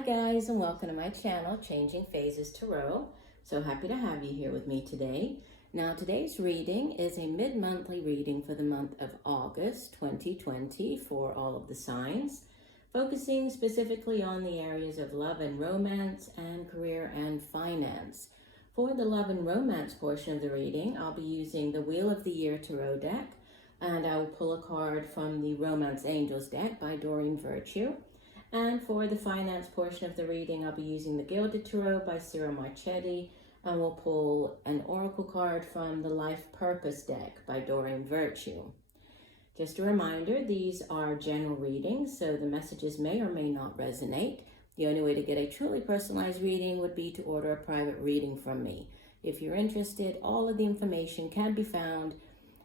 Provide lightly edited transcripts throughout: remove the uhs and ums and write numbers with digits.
Hi guys, and welcome to my channel, Changing Phases Tarot. So happy to have you here with me today. Now today's reading is a mid-monthly reading for the month of August 2020 for all of the signs, focusing specifically on the areas of love and romance and career and finance. For the love and romance portion of the reading, I'll be using the Wheel of the Year Tarot deck, and I will pull a card from the Romance Angels deck by Doreen. And for the finance portion of the reading, I'll be using the Gilded Tarot by CareerMoney, and we'll pull an oracle card from the Life Purpose deck by Doreen. Just a reminder, these are general readings, so the messages may or may not resonate. The only way to get a truly personalized reading would be to order a private reading from me. If you're interested, all of the information can be found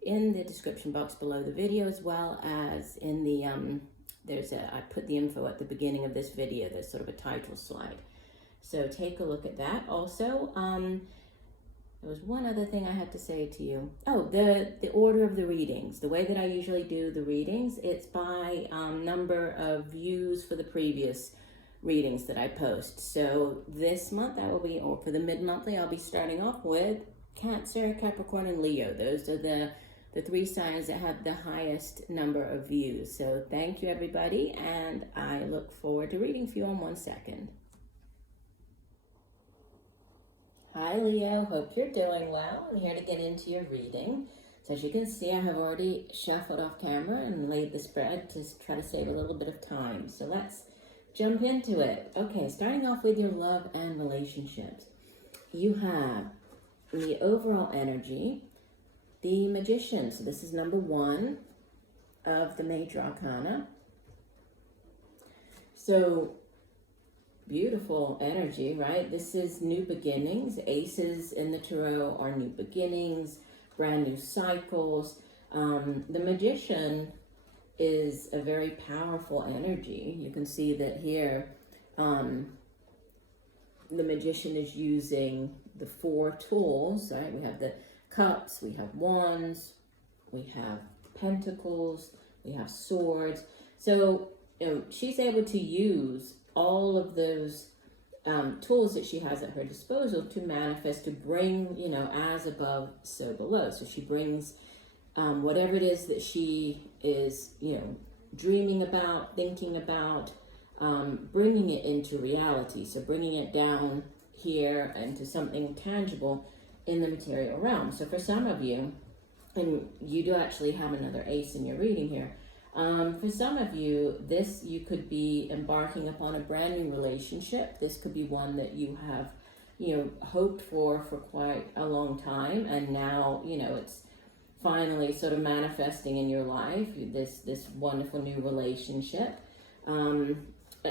in the description box below the video, as well as in the I put the info at the beginning of this video. There's sort of a title slide, so take a look at that. Also, there was one other thing I had to say to you. Oh, the order of the readings. The way that I usually do the readings, it's by number of views for the previous readings that I post. So this month I will be, or for the mid-monthly, I'll be starting off with Cancer, Capricorn, and Leo. Those are the three signs that have the highest number of views. So thank you, everybody, and I look forward to reading for you in 1 second. Hi, Leo. Hope you're doing well. I'm here to get into your reading. So as you can see, I have already shuffled off camera and laid the spread to try to save a little bit of time. So let's jump into it. Okay, starting off with your love and relationships. You have the overall energy, the Magician. So this is number 1 of the major arcana. So beautiful energy, right? This is new beginnings. Aces in the tarot are new beginnings, brand new cycles. The Magician is a very powerful energy. You can see that here, the Magician is using the 4 tools, right? We have the Cups, we have Wands, we have Pentacles, we have Swords. So, she's able to use all of those tools that she has at her disposal to manifest, to bring, as above, so below. So she brings whatever it is that she is, dreaming about, thinking about, bringing it into reality. So bringing it down here into something tangible in the material realm. So for some of you, and you do actually have another ace in your reading here, for some of you, you could be embarking upon a brand new relationship. This could be one that you have, hoped for quite a long time, and now, it's finally sort of manifesting in your life, this wonderful new relationship,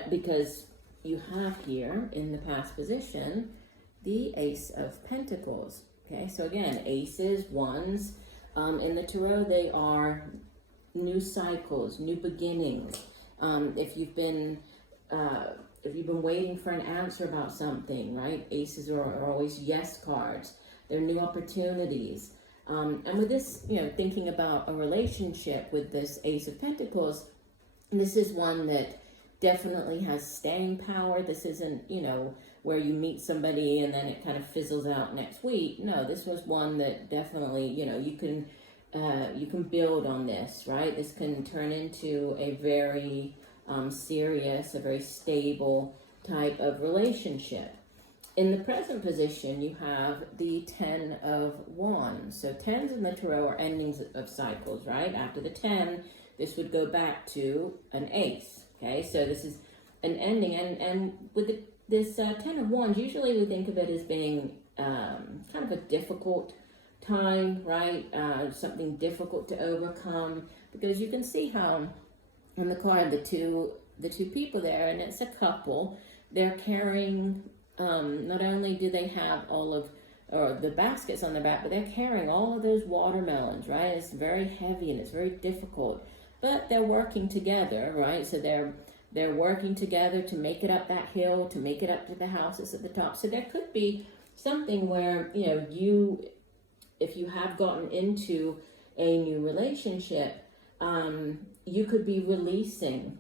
because you have here in the past position the Ace of Pentacles. Okay, so again, aces, wands, in the tarot, they are new cycles, new beginnings. If you've been waiting for an answer about something, right? Aces are always yes cards. They're new opportunities. And with this, thinking about a relationship with this Ace of Pentacles, this is one that definitely has staying power. This isn't, where you meet somebody and then it kind of fizzles out next week. No, this was one that definitely, you can build on this, right? This can turn into a very serious, a very stable type of relationship. In the present position, you have the 10 of Wands. So 10s in the tarot are endings of cycles, right? After the 10, this would go back to an ace, okay? So this is an ending, and with this 10 of Wands, usually we think of it as being kind of a difficult time, right? Something difficult to overcome, because you can see how on the card, the two people there, and it's a couple, they're carrying, not only do they have the baskets on their back, but they're carrying all of those watermelons, right? It's very heavy and it's very difficult, but they're working together, right? So they're working together to make it up that hill, to make it up to the houses at the top. So there could be something where, if you have gotten into a new relationship, you could be releasing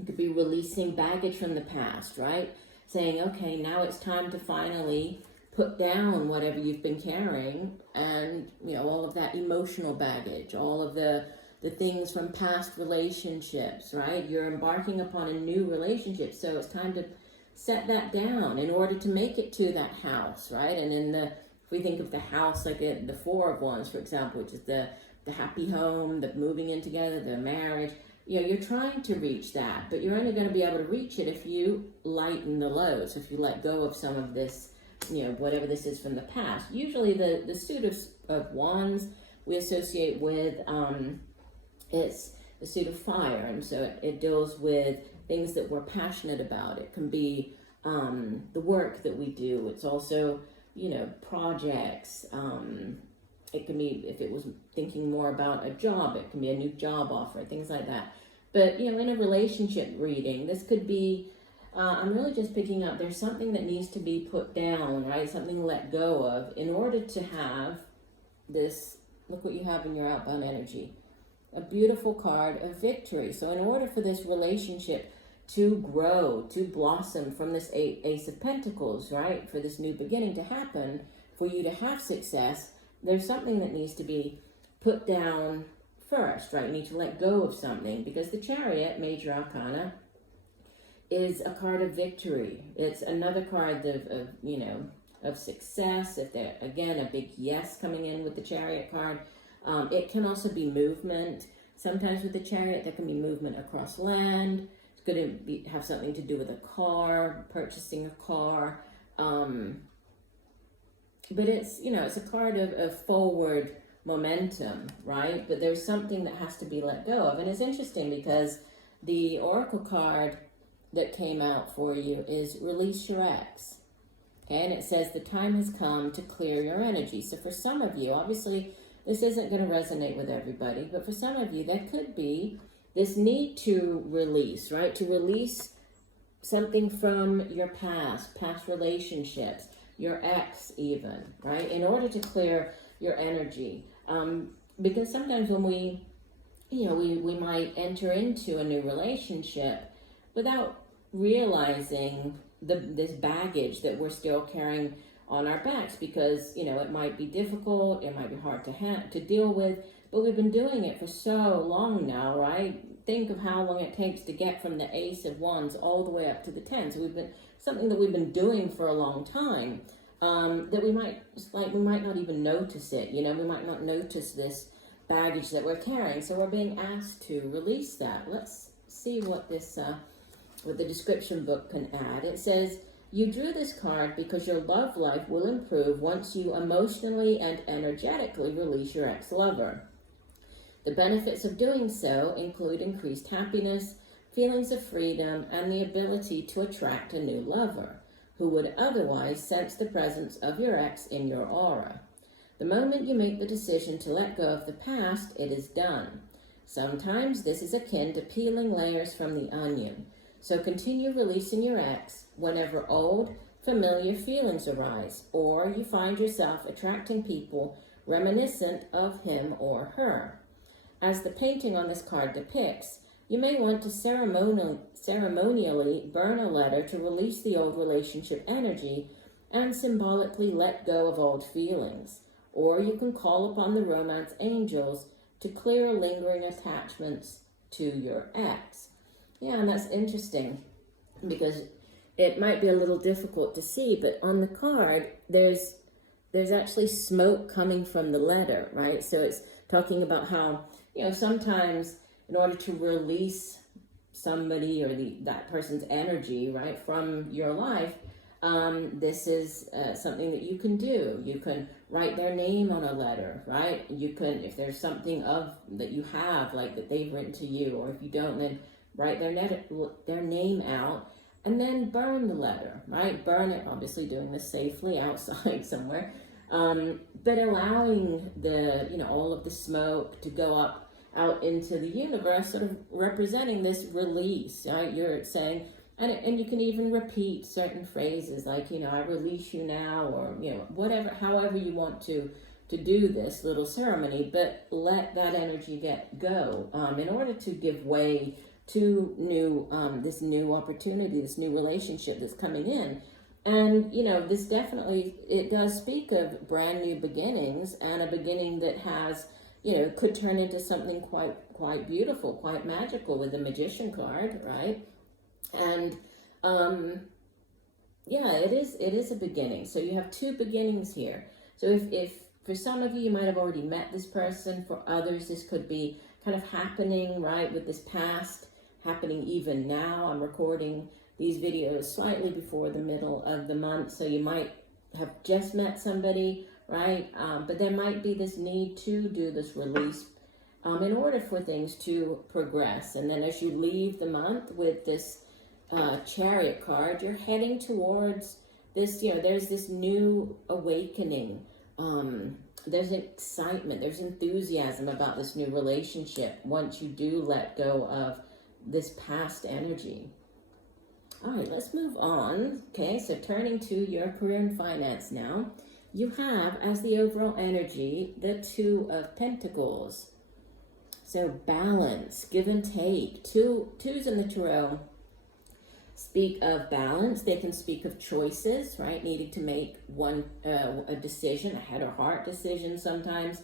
It could be releasing baggage from the past, right? Saying, okay, now it's time to finally put down whatever you've been carrying, and all of that emotional baggage, all of the things from past relationships, right? You're embarking upon a new relationship, so it's time to set that down in order to make it to that house, right? And if we think of the house like the Four of Wands, for example, which is the happy home, the moving in together, the marriage, you're trying to reach that, but you're only going to be able to reach it if you lighten the loads, if you let go of some of this, whatever this is from the past. Usually the suit of wands we associate with, it's the suit of fire, and so it deals with things that we're passionate about. It can be the work that we do. It's also, projects. It can be, if it was thinking more about a job, it can be a new job offer, things like that. But, in a relationship reading, this could be, I'm really just picking up, there's something that needs to be put down, right? Something let go of in order to have this, look what you have in your outbound energy. A beautiful card of victory. So in order for this relationship to grow, to blossom from this Ace of Pentacles, right? For this new beginning to happen, for you to have success, there's something that needs to be put down first, right? You need to let go of something, because the Chariot, major arcana, is a card of victory. It's another card of success. If there, again, a big yes coming in with the Chariot card. It can also be movement. Sometimes with the Chariot, there can be movement across land. It's going to have something to do with a car, purchasing a car. But it's, it's a card of forward momentum, right? But there's something that has to be let go of. And it's interesting because the Oracle card that came out for you is Release Your Ex. Okay, and it says the time has come to clear your energy. So for some of you, obviously, this isn't going to resonate with everybody, but for some of you, there could be this need to release, right? To release something from your past relationships, your ex even, right? In order to clear your energy. Because sometimes when we might enter into a new relationship without realizing this baggage that we're still carrying on our backs, because it might be difficult, it might be hard to deal with, but we've been doing it for so long now, right? Think of how long it takes to get from the Ace of Wands all the way up to the 10. So something that we've been doing for a long time, that we might not even notice it. We might not notice this baggage that we're carrying. So we're being asked to release that. Let's see what what the description book can add. It says, you drew this card because your love life will improve once you emotionally and energetically release your ex-lover. The benefits of doing so include increased happiness, feelings of freedom, and the ability to attract a new lover who would otherwise sense the presence of your ex in your aura. The moment you make the decision to let go of the past, it is done. Sometimes this is akin to peeling layers from the onion. So continue releasing your ex whenever old, familiar feelings arise, or you find yourself attracting people reminiscent of him or her. As the painting on this card depicts, you may want to ceremonially burn a letter to release the old relationship energy and symbolically let go of old feelings. Or you can call upon the romance angels to clear lingering attachments to your ex. Yeah, and that's interesting because it might be a little difficult to see, but on the card, there's actually smoke coming from the letter, right? So it's talking about how, sometimes in order to release somebody or that person's energy, right, from your life, this is something that you can do. You can write their name on a letter, right? You can, if there's something that you have, like that they've written to you, or if you don't, then write their name out and then burn the letter, right? Burn it, obviously doing this safely outside somewhere, but allowing all of the smoke to go out into the universe, sort of representing this release, right? You're saying, and you can even repeat certain phrases like, I release you now, or, whatever, however you want to do this little ceremony, but let that energy go in order to give way to new, this new opportunity, this new relationship that's coming in. And, you know, this definitely, it does speak of brand new beginnings, and a beginning that has, you know, could turn into something quite beautiful, quite magical with the Magician card, right? And, yeah, it is a beginning. So you have two beginnings here. So if for some of you, you might have already met this person. For others, this could be kind of happening, right, with this past happening even now. I'm recording these videos slightly before the middle of the month, so you might have just met somebody, right? But there might be this need to do this release in order for things to progress. And then as you leave the month with this Chariot card, you're heading towards this, you know, there's this new awakening. There's excitement, there's enthusiasm about this new relationship once you do let go of this past energy. All right, let's move on. Okay, so turning to your career and finance now, you have as the overall energy the Two of Pentacles. So balance, give and take. Twos in the tarot speak of balance. They can speak of choices, right? Needing to make a decision, a head or heart decision sometimes.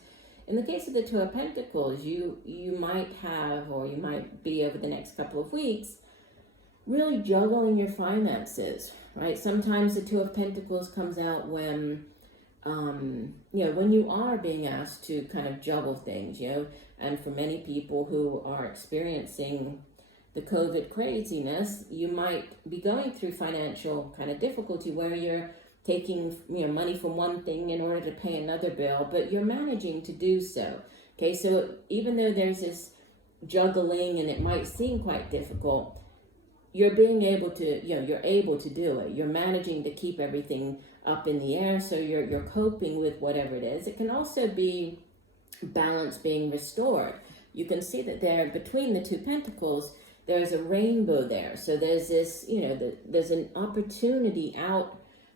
In the case of the Two of Pentacles, you might have, or you might be over the next couple of weeks, really juggling your finances, right? Sometimes the Two of Pentacles comes out when, you know, when you are being asked to kind of juggle things, you know, and for many people who are experiencing the COVID craziness, you might be going through financial kind of difficulty where you're taking, you know, money from one thing in order to pay another bill, but you're managing to do so. Okay, so even though there's this juggling and it might seem quite difficult, you're being able to, you know, you're able to do it. You're managing to keep everything up in the air, so you're coping with whatever it is. It can also be balance being restored. You can see that there between the Two Pentacles, there's a rainbow there. So there's this, you know, there's an opportunity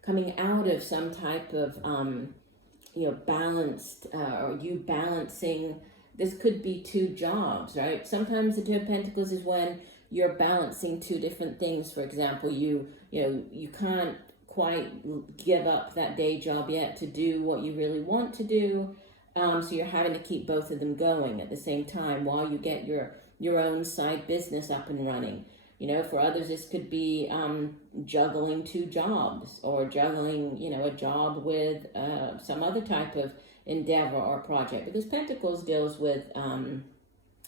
coming out of some type of, you know, balanced, or you balancing. This could be two jobs, right? Sometimes the Two of Pentacles is when you're balancing two different things. For example, you can't quite give up that day job yet to do what you really want to do. So you're having to keep both of them going at the same time while you get your own side business up and running. You know, for others, this could be juggling two jobs, or juggling, you know, a job with some other type of endeavor or project, because Pentacles deals with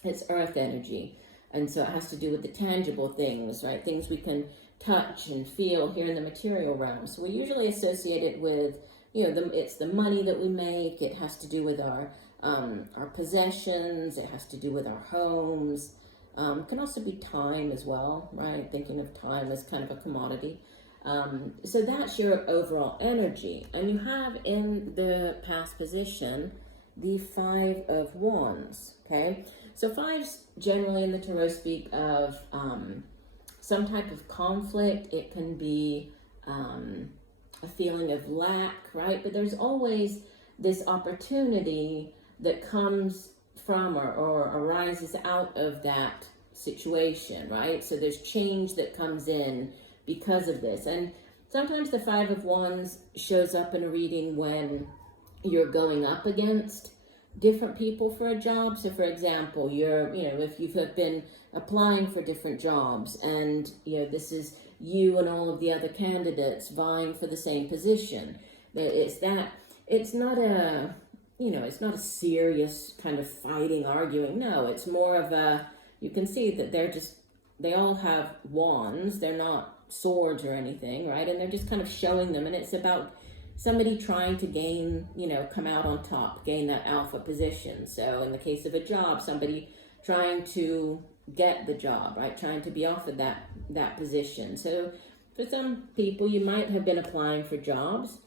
it's earth energy. And so it has to do with the tangible things, right? Things we can touch and feel here in the material realm. So we usually associate it with, you know, it's the money that we make. It has to do with our possessions. It has to do with our homes. It can also be time as well, right? Thinking of time as kind of a commodity. So that's your overall energy. And you have in the past position the Five of Wands, okay? So fives generally in the tarot speak of some type of conflict. It can be a feeling of lack, right? But there's always this opportunity that comes from or arises out of that situation, right? So there's change that comes in because of this. And sometimes the Five of Wands shows up in a reading when you're going up against different people for a job. So for example, if you've been applying for different jobs, and this is you and all of the other candidates vying for the same position. It's not a serious kind of fighting, arguing. No, it's more of a, you can see that they all have wands. They're not swords or anything, right? And they're just kind of showing them, and it's about somebody trying to gain, come out on top, gain that alpha position. So in the case of a job, somebody trying to get the job, right? Trying to be offered that position. So for some people, you might have been applying for jobs.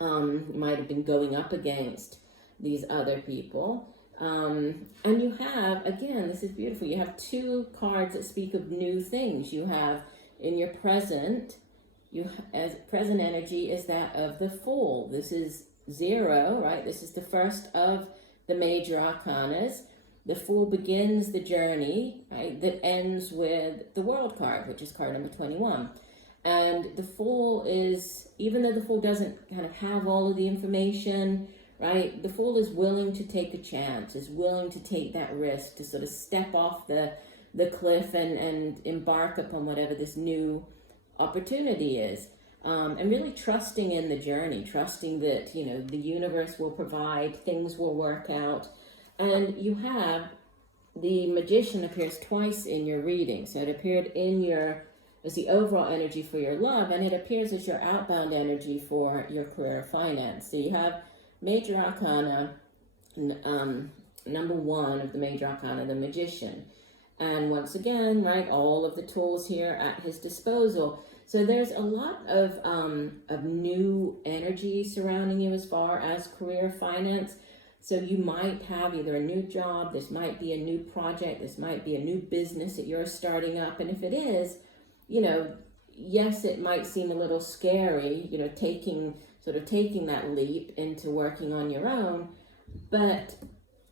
You might have been going up against these other people. And you have, again, this is beautiful. You have two cards that speak of new things. You have in your present, as present energy is that of the Fool. This is 0, right? This is the first of the major arcanas. the Fool begins the journey, right, that ends with the World card, which is card number 21. And the Fool is, even though the Fool doesn't kind of have all of the information, right, the Fool is willing to take a chance, is willing to take that risk, to sort of step off the cliff and embark upon whatever this new opportunity is. And really trusting in the journey, trusting that, you know, the universe will provide, things will work out. And you have the Magician appears twice in your reading. So it appeared as the overall energy for your love, and it appears as your outbound energy for your career or finance. So you have Major Arcana, number 1 of the Major Arcana, the Magician. And once again, right, all of the tools here at his disposal. So there's a lot of new energy surrounding you as far as career finance. So you might have either a new job, this might be a new project, this might be a new business that you're starting up. And if it is, you know, yes, it might seem a little scary, you know, taking that leap into working on your own, but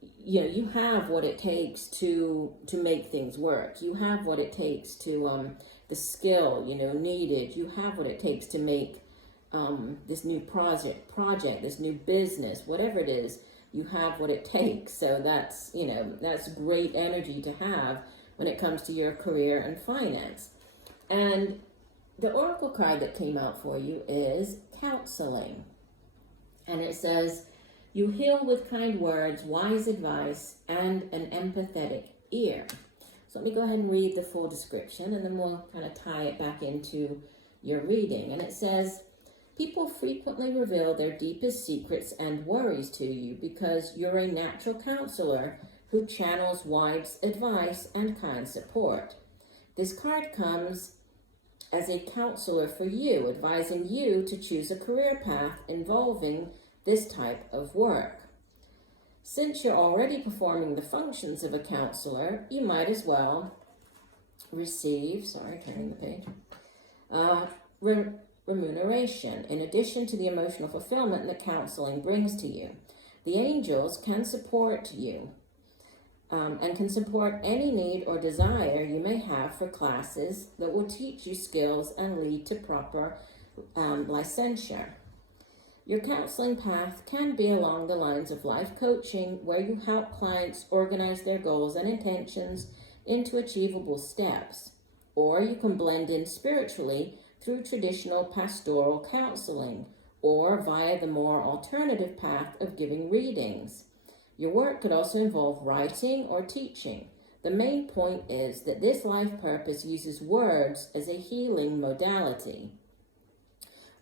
you know, you have what it takes to make things work. You have what it takes to the skill, you know, needed. You have what it takes to make this new project, this new business, whatever it is. You have what it takes. So that's, you know, that's great energy to have when it comes to your career and finance. And the Oracle card that came out for you is counseling. And it says, you heal with kind words, wise advice, and an empathetic ear. So let me go ahead and read the full description, and then we'll kind of tie it back into your reading. And it says, people frequently reveal their deepest secrets and worries to you because you're a natural counselor who channels wise advice and kind support. This card comes as a counselor for you, advising you to choose a career path involving this type of work. Since you're already performing the functions of a counselor, you might as well receive, turning the page, remuneration in addition to the emotional fulfillment that counseling brings to you. The angels can support you and can support any need or desire you may have for classes that will teach you skills and lead to proper licensure. Your counseling path can be along the lines of life coaching, where you help clients organize their goals and intentions into achievable steps. Or you can blend in spiritually through traditional pastoral counseling, or via the more alternative path of giving readings. Your work could also involve writing or teaching. The main point is that this life purpose uses words as a healing modality.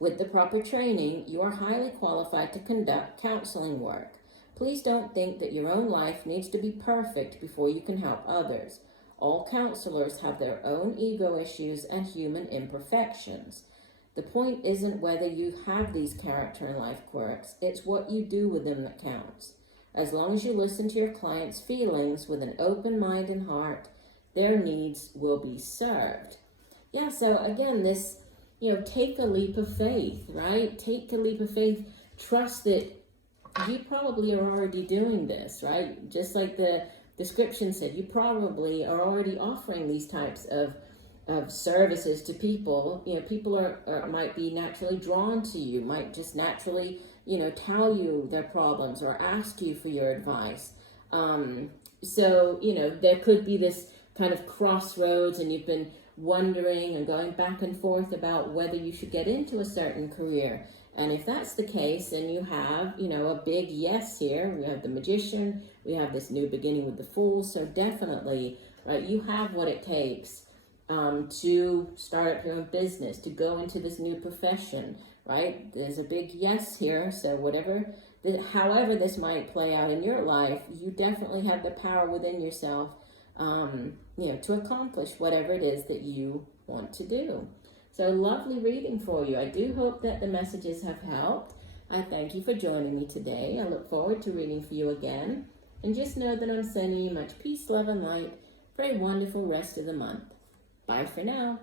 With the proper training, you are highly qualified to conduct counseling work. Please don't think that your own life needs to be perfect before you can help others. All counselors have their own ego issues and human imperfections. The point isn't whether you have these character and life quirks, it's what you do with them that counts. As long as you listen to your clients' feelings with an open mind and heart, their needs will be served. Yeah, so again, this, take a leap of faith, right? Take a leap of faith. Trust that you probably are already doing this, right? Just like the description said, you probably are already offering these types of services to people. People are might be naturally drawn to you, might just naturally, tell you their problems or ask you for your advice. So, there could be this kind of crossroads and you've been wondering and going back and forth about whether you should get into a certain career. And if that's the case, then you have, a big yes here. We have the Magician, we have this new beginning with the Fool. So definitely, right, you have what it takes to start up your own business, to go into this new profession, right? There's a big yes here. So however this might play out in your life, you definitely have the power within yourself, to accomplish whatever it is that you want to do. So lovely reading for you. I do hope that the messages have helped. I thank you for joining me today. I look forward to reading for you again. And just know that I'm sending you much peace, love, and light for a wonderful rest of the month. Bye for now.